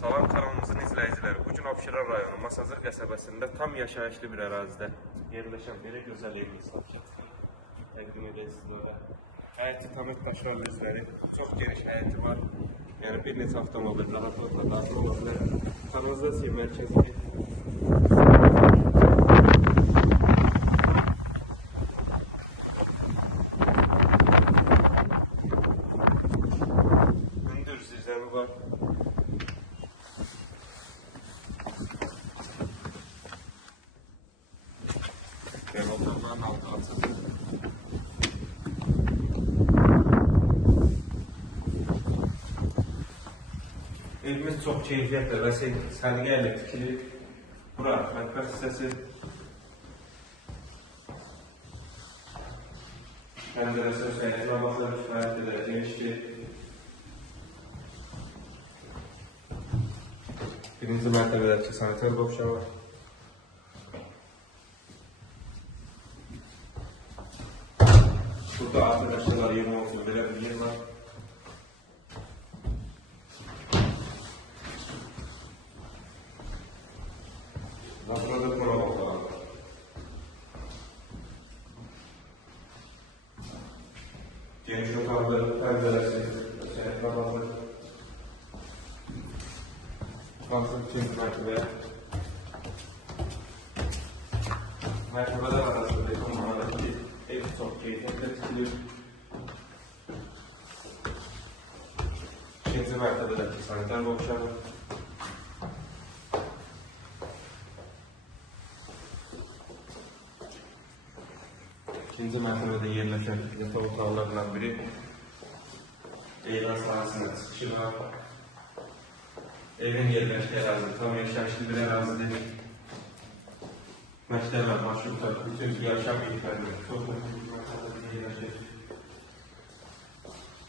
Salam kanalımızın izləyiciləri. Bugün Abşeron rayonu Masazır qəsəbəsində tam yaşayışlı bir ərazidə yerləşən belə gözəl evimiz təqdim edəcəyik sizlərə. Həyəti tam daşlarla izləri, çox geniş həyəti var. Yəni bir neçə avtomobil rahatlıqla daxil ola bilər. Kanalımızda isə mərkəzi hündür zirzəmi var. Otaqların altı açıq. Evimiz çox keyfiyyətli və səliqə ilə tikilib. Bura mətbəx hissəsi. Pəncərəsi özelliklə baxır, kifayət qədər genişdir. Birinci mərtəbədəki sanitar qovşağı var. Burada arkadaşlar yeni olsun belə bir yer var. Burada prolog var. Geniş otaqlı pəncərəsi özelliklə baxır. Baxır ikinci mərtəbəyə. Mərtəbələr arasında betonlardakı ev çox keyfiyyətlə tikilir. İkinci mərtəbədəki sanitar qovşağı. İkinci mərtəbədə yerləşən yataq otaqlarından biri elan sahəsində çıxışı var. Evin yerləşdiyi ərazi tam yaşayışlı bir ərazidir. Məktəblər, marşrutlar, bütün yaşam yüklərində çox mərtəbədə yerləşir.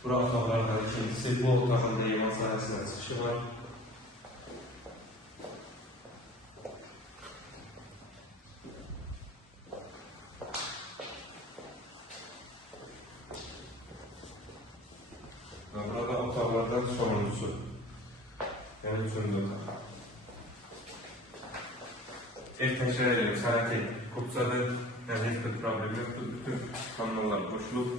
Bura otaqlardan ikincisi, bu otağında elan sahəsində çıxışı var. Burada otaqlardan sonuncusu. Yəni üçüncü otaq. Ev təkrar edelim, sənəti Kupçadır, heç bir problem yoxdur, bütün kanallar boşluq,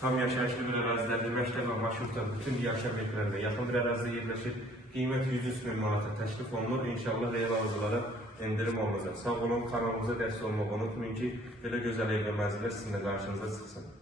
tam yaşayışlı bir ərazilərdə, məktəb və marşrutlar bütün yaşam yerlərində yaxın bir ərazidə yerləşir. Qiymət 103 min manata təklif olunur, İnşallah ev alıcılara endirim olunacaq. Sağ olun, kanalımıza dəstək olmağı unutmayın ki, belə gözəl ev və mənzillər sizin də qarşınıza çıxsın.